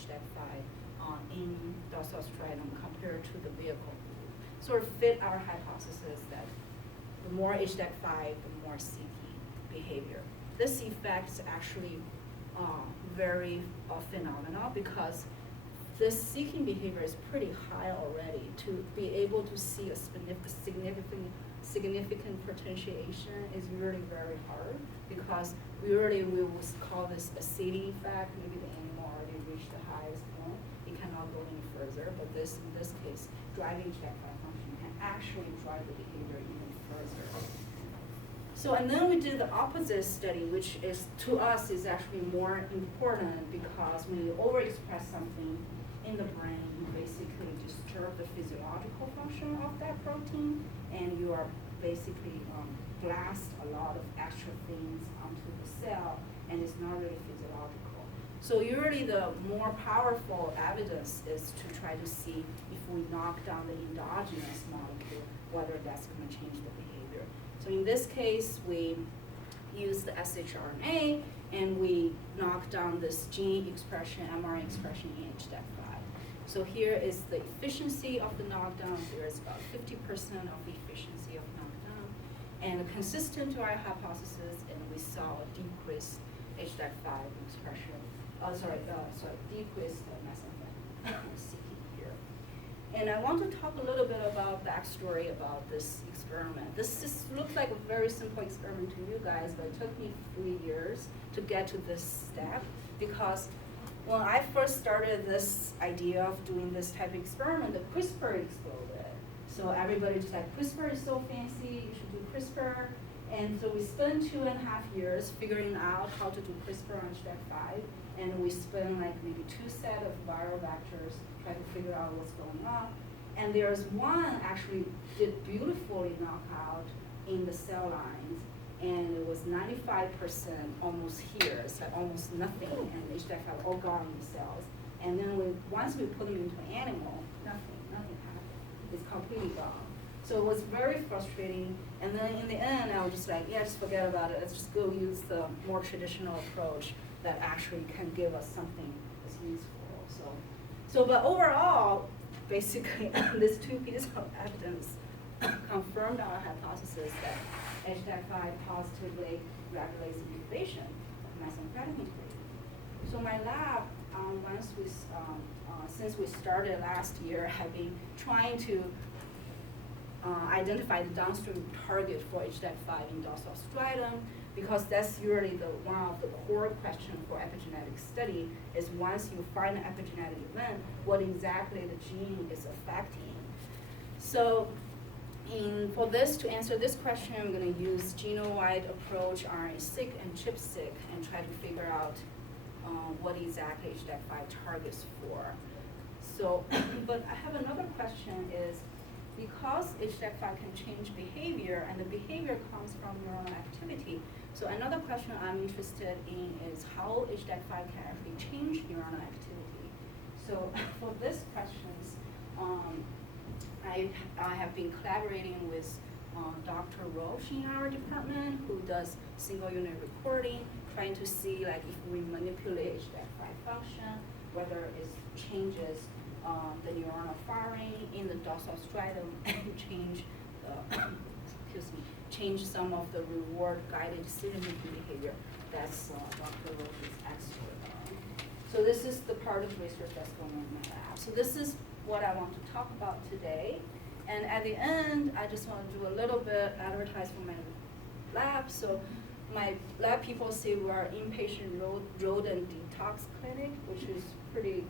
HDAC5 in dorsal striatum compared to the vehicle group. Sort of fit our hypothesis that the more HDAC5, the more seeking behavior. This effect is actually very phenomenal because this seeking behavior is pretty high already. To be able to see a significant potentiation is really very hard because we will call this a ceiling effect. Maybe the animal already reached the highest point. It cannot go any further, but in this case, driving HDAC5 function can actually drive the behavior even further. So, and then we did the opposite study, which is, to us, is actually more important because when you overexpress something in the brain, you basically disturb the physiological function of that protein, and you are basically blast a lot of extra things onto the cell, and it's not really physiological. So usually the more powerful evidence is to try to see if we knock down the endogenous molecule, whether that's going to change the behavior. So in this case, we use the shRNA, and we knock down this gene expression, mRNA expression in HDAC5. So here is the efficiency of the knockdown. There is about 50% of the efficiency of knockdown. And consistent to our hypothesis, and we saw a decreased HDAC5 expression, decreased mesothelioma seeking here. And I want to talk a little bit about backstory about this experiment. This looks like a very simple experiment to you guys, but it took me 3 years to get to this step because when I first started this idea of doing this type of experiment, the CRISPR exploded. So everybody just like, CRISPR is so fancy, you should do CRISPR. And so we spent 2.5 years figuring out how to do CRISPR on HDAC5. And we spent like maybe 2 sets of viral vectors trying to figure out what's going on. And there's one actually did beautifully knock out in the cell lines. And it was 95% almost here, so almost nothing, and HDAC5 all gone in the cells. And then once we put them into an animal, nothing happened. It's completely gone. So it was very frustrating. And then in the end, I was just like, yeah, just forget about it. Let's just go use the more traditional approach that actually can give us something that's useful. But overall, basically, these 2 pieces of evidence confirmed our hypothesis that HDAC5 positively regulates the incubation of mesothelioma protein. So my lab, since we started last year, have been trying to identify the downstream target for HDAC5 in dorsal striatum, because that's usually one of the core questions for epigenetic study is once you find an epigenetic event, what exactly the gene is affecting. So to answer this question, I'm going to use genome-wide approach, RNA-seq and ChIP-seq, and try to figure out what exactly HDAC5 targets for. So, but I have another question is, because HDAC5 can change behavior, and the behavior comes from neuronal activity, so another question I'm interested in is how HDAC5 can actually change neuronal activity. So for this questions, I have been collaborating with Dr. Roche in our department, who does single unit recording, trying to see like if we manipulate HDAC5 function, whether it changes the neuronal firing in the dorsal striatum and change some of the reward-guided decision-making behavior. That's Dr. Roche's expert on. So this is the part of research that's going on in my lab. So this is what I want to talk about today. And at the end, I just want to do a little bit advertise for my lab. So my lab people say we are inpatient rodent detox clinic, which is pretty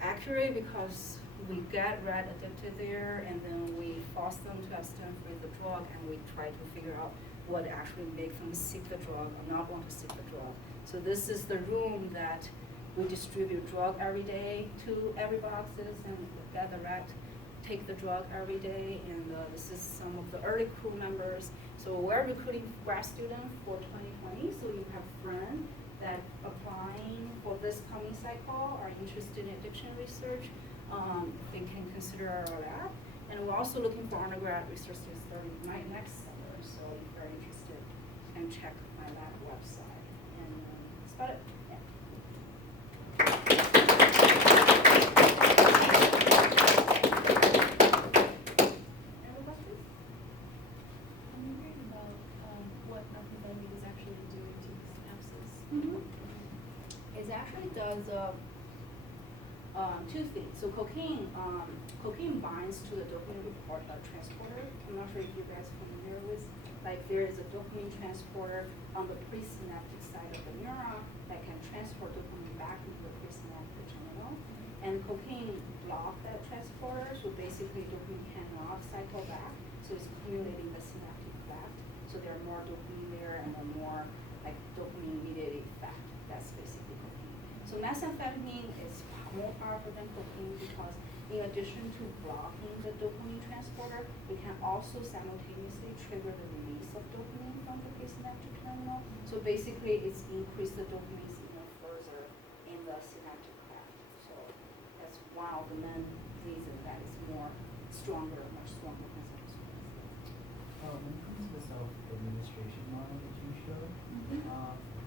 accurate because we get rat addicted there, and then we force them to abstain with the drug, and we try to figure out what actually makes them seek the drug or not want to seek the drug. So this is the room that we distribute drug every day to every boxes, and get the rat take the drug every day, and this is some of the early crew members. So we're recruiting grad students for 2020, so you have friends that applying for this coming cycle are interested in addiction research, they can consider our lab. And we're also looking for undergrad research students starting next summer, so if you're interested, and check my lab website. And that's about it. Yeah. was two things. So cocaine binds to the dopamine transporter. I'm not sure if you guys are familiar with. Like there is a dopamine transporter on the presynaptic side of the neuron that can transport dopamine back into the presynaptic terminal. And cocaine blocks that transporter, so basically dopamine cannot cycle back. So it's accumulating the synaptic cleft. So there are more dopamine there and a more like dopamine mediated effect. That's basically cocaine. So methamphetamine is more powerful than cocaine because in addition to blocking the dopamine transporter, it can also simultaneously trigger the release of dopamine from the presynaptic terminal. So basically it's increased the dopamine signal further in the synaptic cleft. So that's one of the main reasons that it's much stronger concepts. When it comes to the self-administration model that you showed,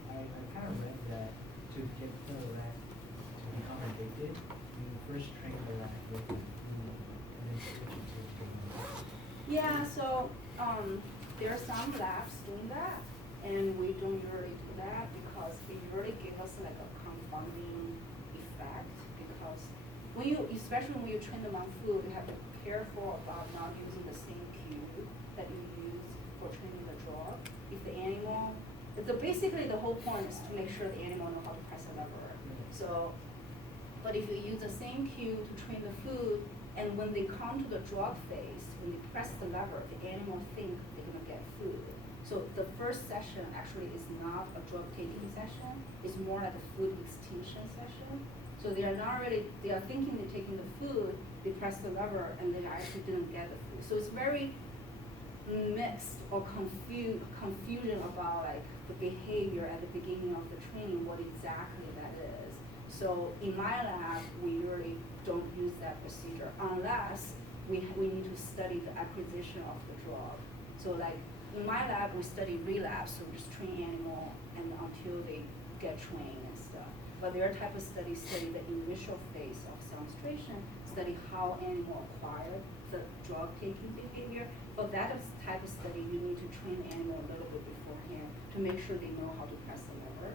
I kind of read that to get the rat to become addicted, you first train the rat with food and then switch it to dopamine. Yeah, so there are some labs doing that, and we don't usually do that because it really gives us like a confounding effect. Because especially when you train them on food, you have to be careful about not using the same cue that you use for training the drug. If the animal, basically the whole point is to make sure the animal knows how to press a lever. So, but if you use the same cue to train the food, and when they come to the drug phase, when they press the lever, the animal think they're gonna get food. So the first session actually is not a drug taking session, it's more like a food extinction session. So they are not really, they are thinking they're taking the food, they press the lever, and they actually didn't get the food. So it's very mixed or confusion about like the behavior at the beginning of the training, what exactly that is. So in my lab, we really don't use that procedure unless we need to study the acquisition of the drug. So like in my lab, we study relapse, so we just train animal and until they get trained and stuff. But there are type of studies study the initial phase of demonstration, study how animal acquire the drug taking behavior. For that type of study, you need to train the animal a little bit beforehand to make sure they know how to press the lever.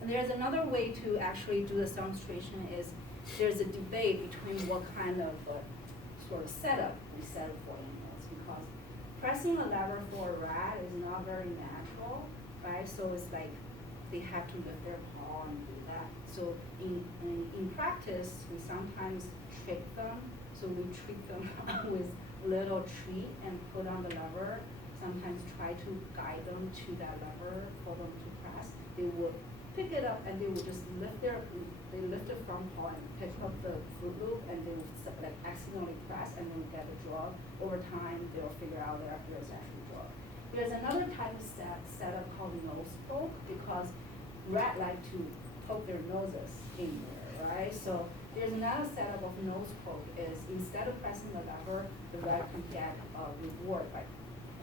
And there's another way to actually do the demonstration is there's a debate between what kind of sort of setup we set up for animals, because pressing a lever for a rat is not very natural, right? So it's like they have to lift their paw and do that. So in practice, we sometimes trick them. So we trick them with little treat and put on the lever. Sometimes try to guide them to that lever for them to press. They would pick it up and they would just lift the front paw and pick up the Fruit Loop, and they would like accidentally press and then get a drug. Over time, they'll figure out that there's actually drug. There's another type of setup called nose poke, because rats like to poke their noses in there, right? So there's another setup of nose poke is instead of pressing the lever, the rat can get a reward by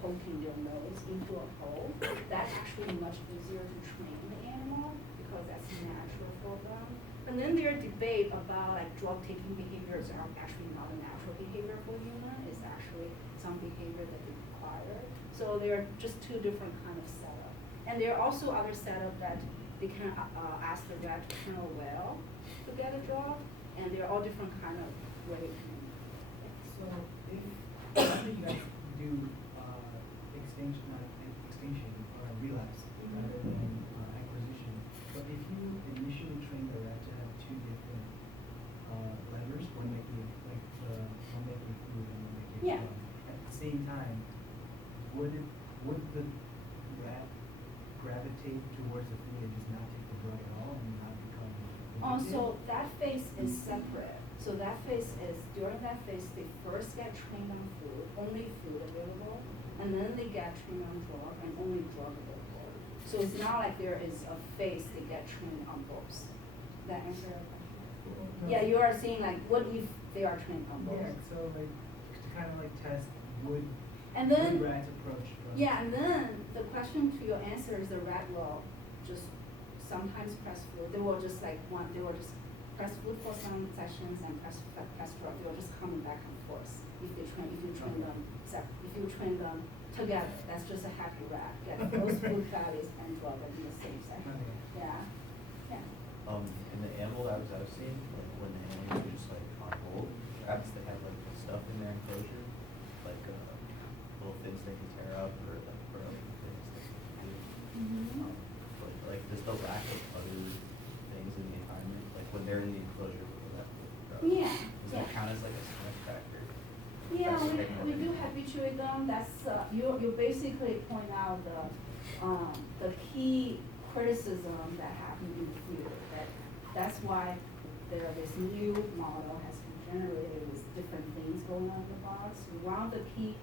poking their nose into a hole. That's actually much easier to train the animal because that's natural for them. And then there's debate about like drug taking behaviors are actually not a natural behavior for human. It's actually some behavior that they require. So there are just two different kind of setup. And there are also other setup that they can ask the rat to turn a whale to get a drug. And there are all different kind of ways. So if after you guys do extinction or relapse rather than acquisition, but if you initially train the rat to have two different levers, one making food and one making Yeah. at the same time, would the rat gravitate towards the food and just not take the drug at all and not become addicted? So that phase is separate. So that phase is, during that phase, they first get trained on food, only food available, and then they get trained on drug and only drug available. So it's not like there is a phase they get trained on both. Does that answer your question? Yeah, you are saying like, what if they are trained on both? Yeah, so like to kind of like test would rats approach drugs? Yeah, and then the question to your answer is the rat will just sometimes press food. They will just they will just press food for some sessions and press drug. They will just come back and forth if you train them together. That's just a happy rat. Get both food values and drug in the same session. Okay. Yeah. In the animal labs I've seen, like when the animals are just like on hold, traps, they have like stuff in their enclosure, like little things they can tear up or like burrowing things they can do. But like does the lack of other things in the environment, like when they're in the enclosure, will that Yeah, does that yeah. count as like a stress factor? Yeah, That's we technically- do habituate them, that's, you basically point out the key criticism that happened in the field, that's why this new model has been generated with different things going on in the box. One of the key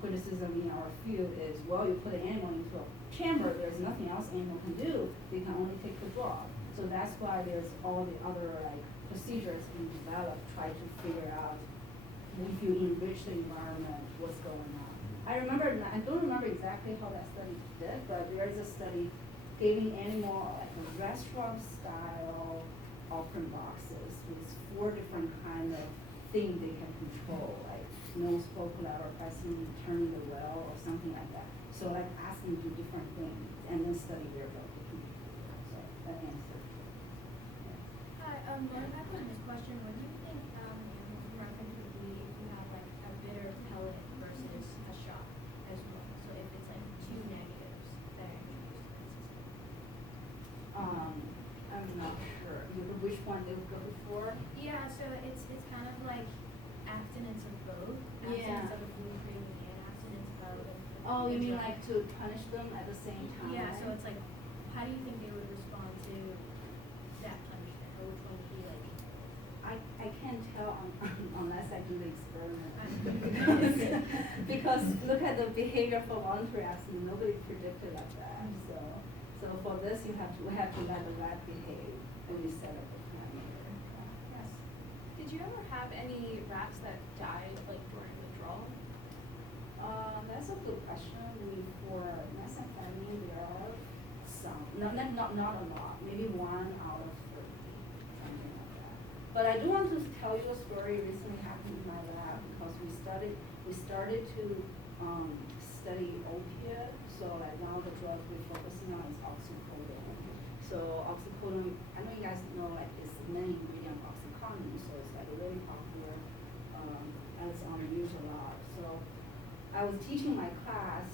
criticism in our field is, well, you put an animal into a chamber, there's nothing else animal can do, they can only take the drug. So that's why there's all the other like procedures being developed, try to figure out if you enrich the environment, what's going on. I don't remember exactly how that study did, but there is a study giving animal like a restaurant style open boxes with 4 different kind of things they can control, like nose poke, lateral pressing, turning the well, or something like that. So like asking to do different things and then study their behavior. So that answers. Hi, going back on this question, what do you think animals preference would be if you have like a bitter pellet versus a shot as well? So if it's like 2 negatives that are introduced to the system. I'm not sure. Which one they would go before? Yeah, so it's kind of like abstinence of both. Yeah. Abstinence of a food craving and abstinence of both. Oh, you mean like to punish them at the same time? Yeah, so it's like, how do you think they would respond to that punishment? Or which one would be like? I can't tell unless I do the experiment. Because look at the behavior for voluntary abstinence, nobody predicted like that. So for this, we have to let the rat behave when we set up the parameter. Yes. Did you ever have any rats that died like during withdrawal? That's a good question. For methamphetamine, there are some, not a lot, maybe 1 out of 30, something like that. But I do want to tell you a story recently happened in my lab because we started to study opiate. So like now the drug we're focusing on is oxycodone. So oxycodone, I know you guys know like it's many ingredient of oxycodone, so it's like really popular and it's on the news a lot. So I was teaching my class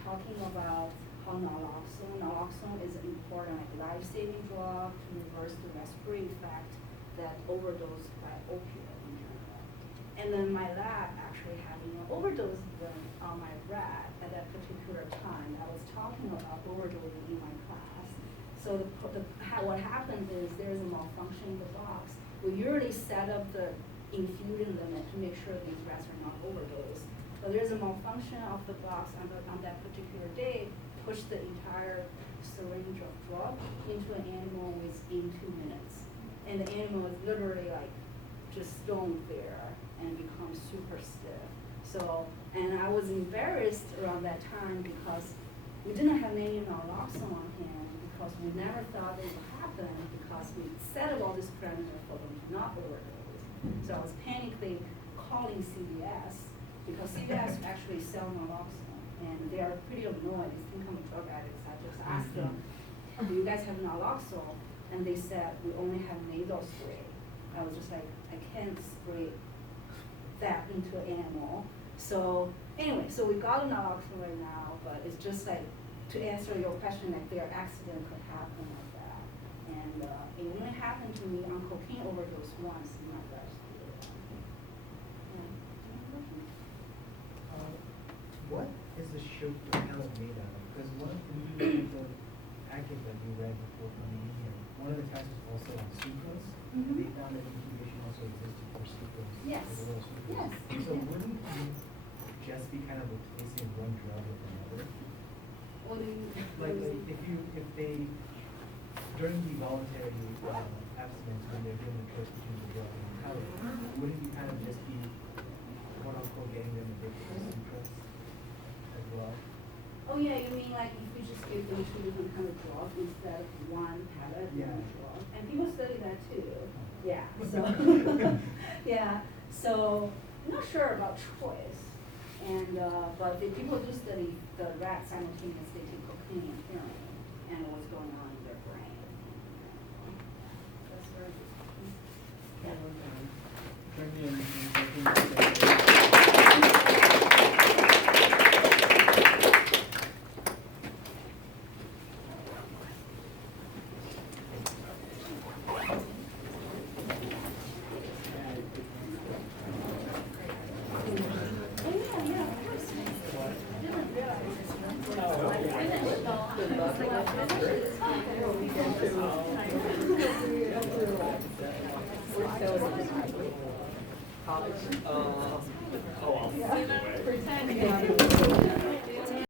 talking about how naloxone is an important like life-saving drug to reverse the respiratory effect that overdose by opioid in general. And then my lab actually having an overdose event on my rat at that particular time. I was talking about overdosing in my class. So what happens is there's a malfunction in the box. We usually set up the infusion limit to make sure these rats are not overdosed. But there's a malfunction of the box on that particular day, push the entire syringe of drug into an animal within 2 minutes. And the animal is literally like just stone there and becomes super stiff. So, and I was embarrassed around that time because we didn't have any naloxone on hand because we never thought it would happen because we set up all this parameter for them to not overdose. So I was panically calling CVS because CVS actually sell naloxone and they are pretty annoyed. They think I'm a drug addict. I just asked them, do you guys have naloxone? And they said, we only have nasal spray. I was just like, I can't spray that into an animal. So anyway, so we got a naloxone right now, but it's just like to answer your question, like their accident could happen like that. And it only happened to me on cocaine overdose once in my last year. Yeah. What is the sugar pellet made out of? Because one of the package that you read before coming in here, one of the tests was also on sucrose. Mhm. They found that incubation also existed for sucrose. Yes. for the oral sucrose. Yes. So Yeah. wouldn't you just be kind of replacing one drug with another? What do you? Like if they during the voluntary abstinence when they're given the choice between the drug and the pellet, wouldn't you kind of just be quote unquote getting them addicted to sucrose as well? Oh yeah, you mean like if you just give them 2 different kind of drugs instead of one pellet, Yeah. one drug? And people study that too. Yeah. So yeah. So I'm not sure about choice. And but the people do study the rats simultaneously take cocaine and heroin and what's going on in their brain. Oh, I'll.